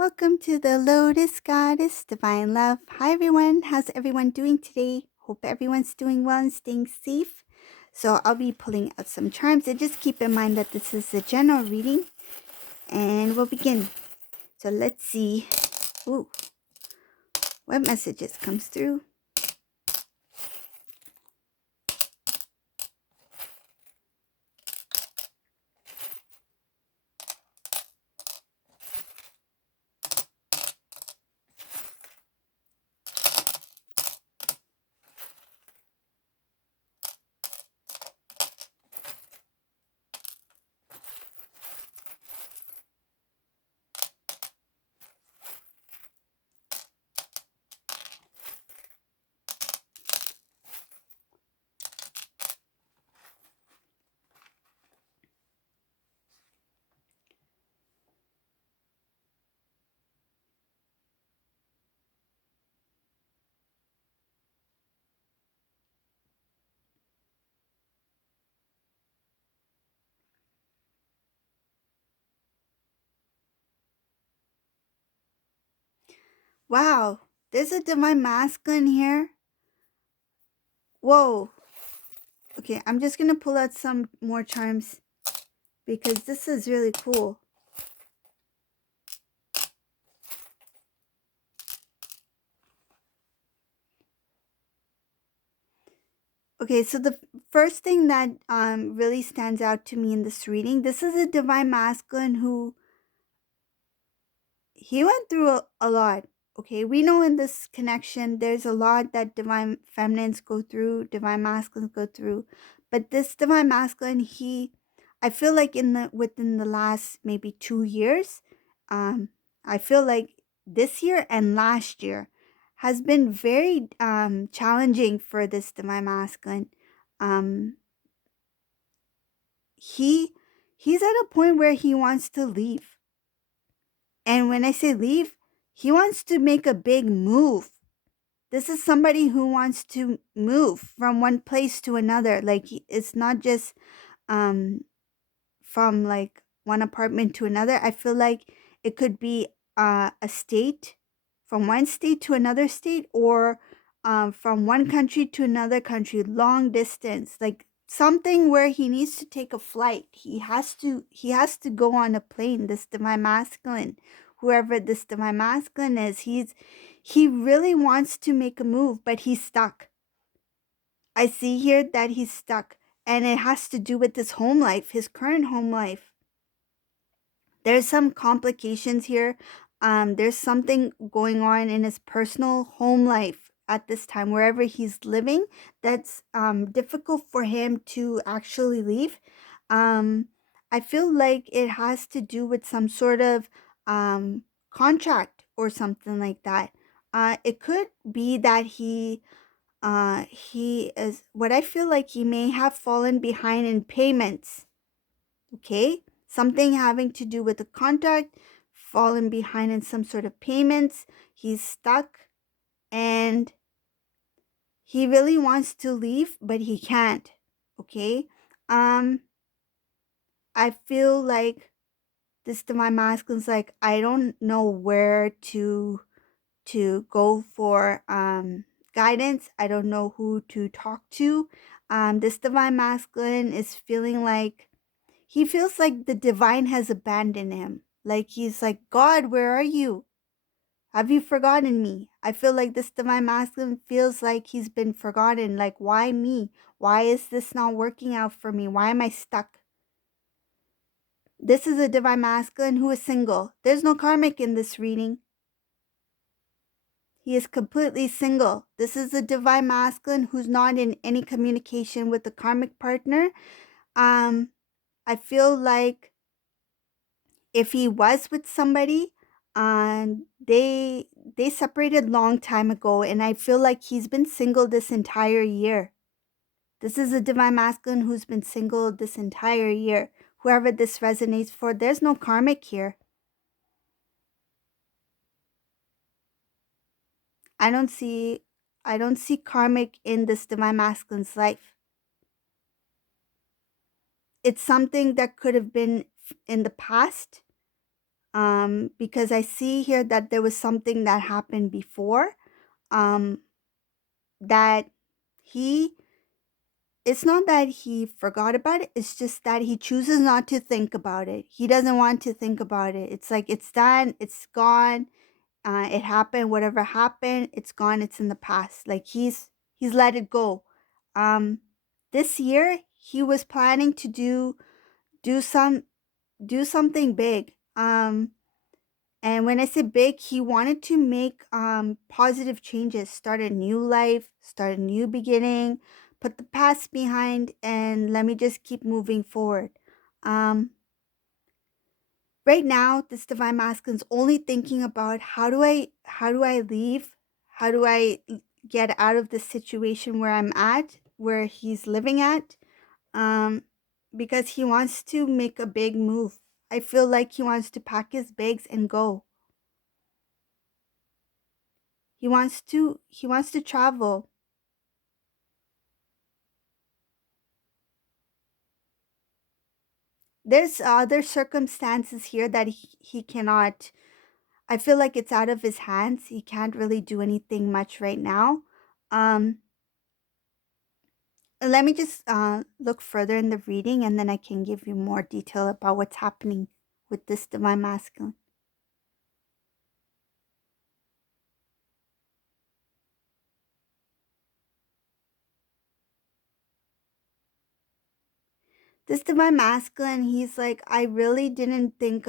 Welcome to the Lotus Goddess Divine Love. Hi everyone, how's everyone doing today? Hope everyone's doing well and staying safe. So I'll be pulling out some charms and just keep in mind that this is a general reading and we'll begin. So let's see what messages comes through. Wow, there's a Divine Masculine here. Whoa. Okay, I'm just gonna pull out some more charms because this is really cool. Okay, so the first thing that really stands out to me in this reading, this is a Divine Masculine who he went through a lot. Okay, we know in this connection there's a lot that Divine Feminines go through, Divine Masculines go through, but this Divine Masculine, I feel like within the last maybe 2 years, I feel like this year and last year has been very challenging for this Divine Masculine. Um, he he's at a point where he wants to leave. And when I say leave, he wants to make a big move. This is somebody who wants to move from one place to another. Like it's not just um from like one apartment to another. I feel like it could be a state, from one state to another state, or from one country to another country, long distance, like something where he needs to take a flight. He has to go on a plane. This Divine Masculine, whoever this Divine Masculine is, he really wants to make a move, but he's stuck. I see here that he's stuck, and it has to do with his home life, his current home life. There's some complications here. There's something going on in his personal home life at this time, wherever he's living, that's difficult for him to actually leave. Um, I feel like it has to do with some sort of contract or something like that. It could be that he is, what I feel like, he may have fallen behind in payments. Okay, something having to do with the contract, fallen behind in some sort of payments. He's stuck and he really wants to leave, but he can't. Okay, um, I feel like this Divine Masculine's like, I don't know where to go for guidance. I don't know who to talk to. This Divine Masculine is feeling like, he feels like the divine has abandoned him. Like he's like, God, where are you? Have you forgotten me? I feel like this Divine Masculine feels like he's been forgotten. Like, why me? Why is this not working out for me? Why am I stuck? This is a Divine Masculine who is single. There's no karmic in this reading. He is completely single. This is a Divine Masculine who's not in any communication with a karmic partner. I feel like if he was with somebody, they separated long time ago, and I feel like he's been single this entire year. This is a Divine Masculine who's been single this entire year. Whoever this resonates for, there's no karmic here. I don't see karmic in this Divine Masculine's life. It's something that could have been in the past. because I see here that there was something that happened before, um, that he it's not that he forgot about it, it's just that he chooses not to think about it. He doesn't want to think about it. It's like it's done, it's gone, it happened, whatever happened, it's gone, it's in the past. Like he's let it go. Um, this year he was planning to do some do something big. And when I say big, he wanted to make positive changes, start a new life, start a new beginning, put the past behind, and let me just keep moving forward. Um, right now, this divine masculine's only thinking about how do I leave, how do I get out of this situation where I'm at, where he's living at, um, because he wants to make a big move. I feel like he wants to pack his bags and go. He wants to travel. There's other circumstances here that he cannot. I feel like it's out of his hands. He can't really do anything much right now. Um, let me just look further in the reading, and then I can give you more detail about what's happening with this divine masculine. This divine masculine, he's like, I really didn't think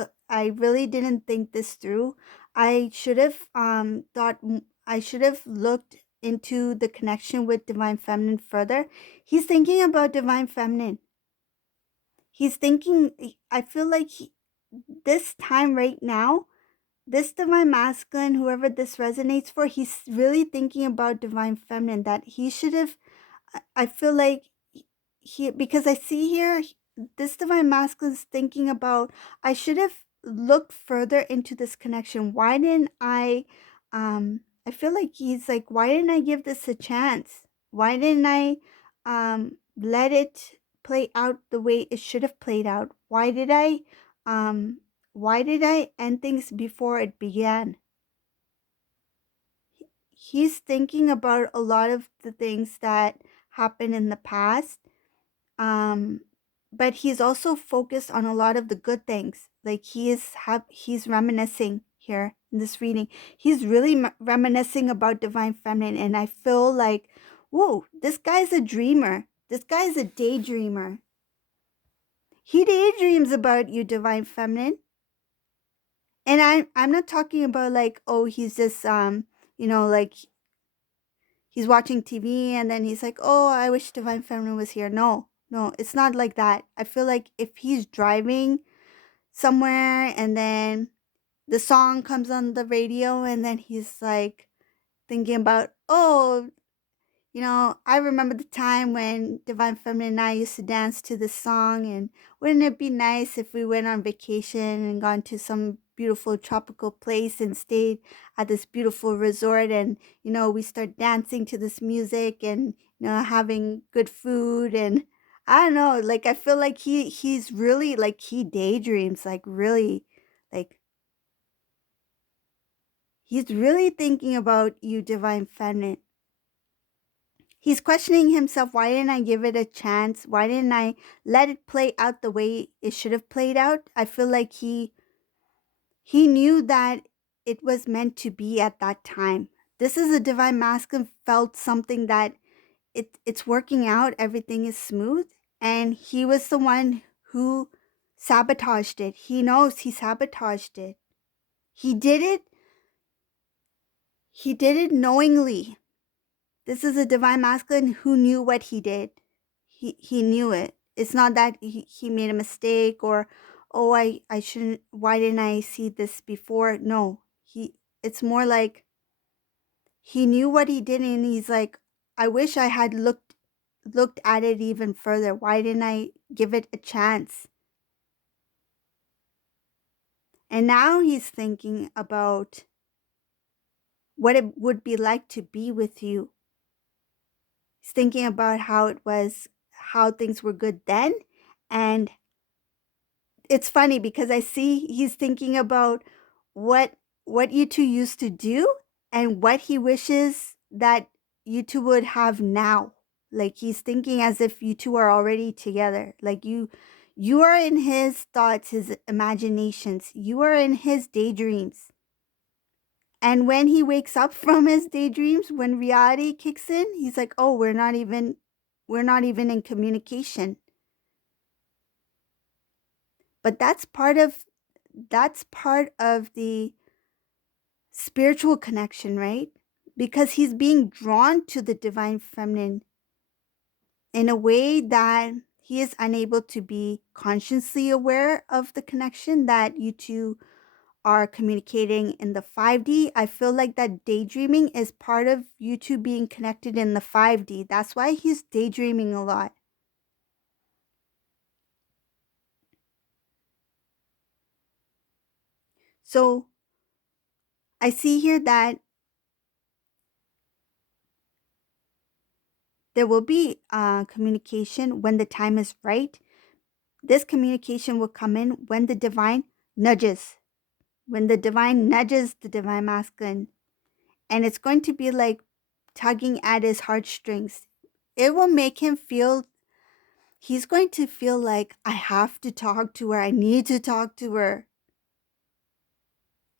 this through. I should have looked into the connection with divine feminine further. He's thinking about divine feminine. He's thinking, I feel like this time right now, this divine masculine, whoever this resonates for, he's really thinking about divine feminine, that he should have. I feel like he, because I see here this divine masculine's thinking about, I should have looked further into this connection. Why didn't I feel like he's like, why didn't I give this a chance? Why didn't I let it play out the way it should have played out? Um why did I end things before it began? He's thinking about a lot of the things that happened in the past, um but he's also focused on a lot of the good things. Like he's reminiscing here in this reading. He's really reminiscing about divine feminine, and I feel like, whoa, this guy's a dreamer, this guy's a daydreamer. He daydreams about you, divine feminine. And I'm not talking about like, oh, he's just like he's watching TV and then he's like, "Oh, I wish Divine Feminine was here." No, no, it's not like that. I feel like if he's driving somewhere and then the song comes on the radio and then he's like thinking about, "Oh, I remember the time when Divine Feminine and I used to dance to this song, and wouldn't it be nice if we went on vacation and gone to some beautiful tropical place and stayed at this beautiful resort, and we start dancing to this music and having good food, and I don't know, like I feel like he's really like he daydreams, like really, like he's really thinking about you, Divine Feminine. He's questioning himself, why didn't I give it a chance? Why didn't I let it play out the way it should have played out? I feel like he knew that it was meant to be at that time. This is a divine masculine, felt something that it's working out, everything is smooth, and he was the one who sabotaged it. He knows he sabotaged it. He did it. He did it knowingly. This is a divine masculine who knew what he did. He knew it. It's not that he made a mistake or, oh, I shouldn't, why didn't I see this before? No. It's more like he knew what he did and he's like, I wish I had looked at it even further. Why didn't I give it a chance? And now he's thinking about what it would be like to be with you. He's thinking about how it was, how things were good then, and it's funny because I see he's thinking about what you two used to do and what he wishes that you two would have now. Like he's thinking as if you two are already together. Like you are in his thoughts, his imaginations. You are in his daydreams. And when he wakes up from his daydreams, when reality kicks in, he's like, "Oh, we're not even in communication." But that's part of the spiritual connection, right? Because he's being drawn to the divine feminine in a way that he is unable to be consciously aware of the connection that you two are communicating in the 5D. I feel like that daydreaming is part of you two being connected in the 5D. That's why he's daydreaming a lot. So I see here that there will be communication when the time is right. This communication will come in when the divine nudges, the divine masculine. And it's going to be like tugging at his heartstrings. It will make him feel, he's going to feel like, I have to talk to her. I need to talk to her.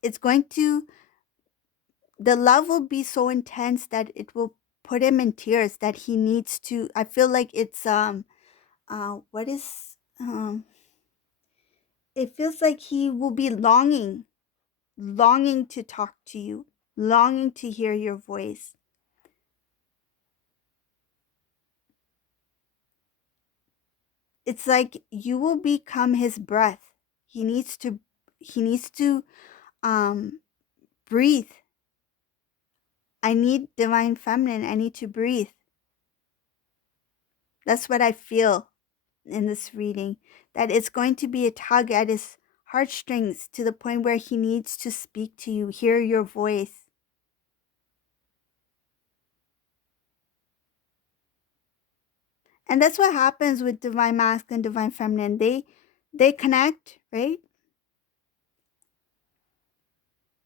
It's going to, the love will be so intense that it will put him in tears that he needs to, I feel like it's, what is, it feels like he will be longing to talk to you, longing to hear your voice. It's like you will become his breath. He needs to um breathe. I need divine feminine. I need to breathe. That's what I feel in this reading. That it's going to be a tug at his heartstrings to the point where he needs to speak to you, hear your voice. And that's what happens with divine masculine, divine feminine. They connect, right?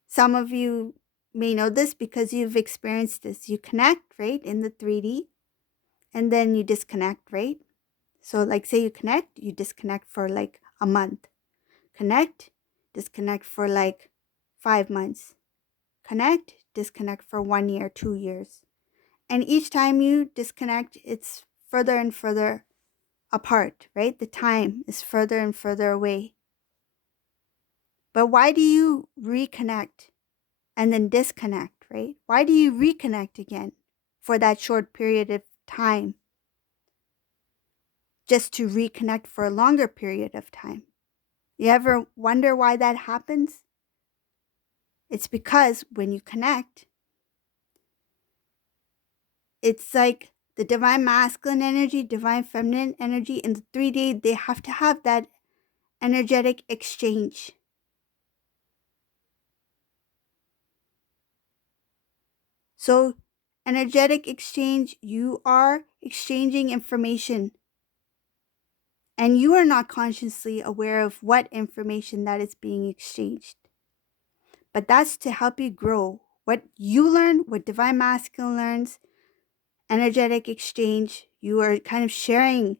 Some of you may know this because you've experienced this. You connect, right, in the 3D, and then you disconnect, right? So, like, say you connect, you disconnect for like a month. Connect, disconnect for like 5 months. Connect, disconnect for 1 year, 2 years. And each time you disconnect, it's further and further apart, right? The time is further and further away. But why do you reconnect and then disconnect, right? Why do you reconnect again for that short period of time just to reconnect for a longer period of time? You ever wonder why that happens? It's because when you connect, it's like the divine masculine energy, divine feminine energy in the 3D, they have to have that energetic exchange. So, energetic exchange, you are exchanging information and you are not consciously aware of what information that is being exchanged. But that's to help you grow. What you learn, what divine masculine learns, energetic exchange, you are kind of sharing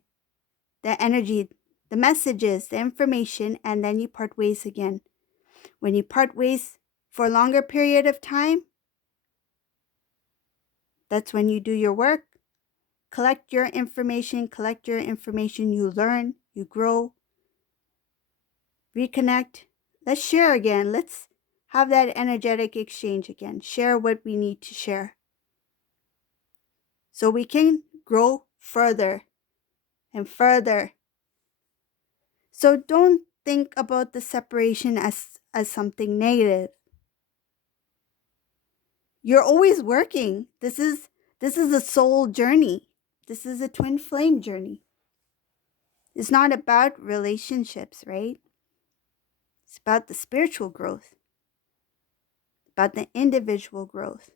the energy, the messages, the information, and then you part ways again. When you part ways for a longer period of time, that's when you do your work. Collect your information, you learn, you grow, reconnect. Let's share again. Let's have that energetic exchange again. Share what we need to share so we can grow further and further. So don't think about the separation as something negative. You're always working. This is a soul journey. This is a twin flame journey. It's not about relationships, right? It's about the spiritual growth, about the individual growth.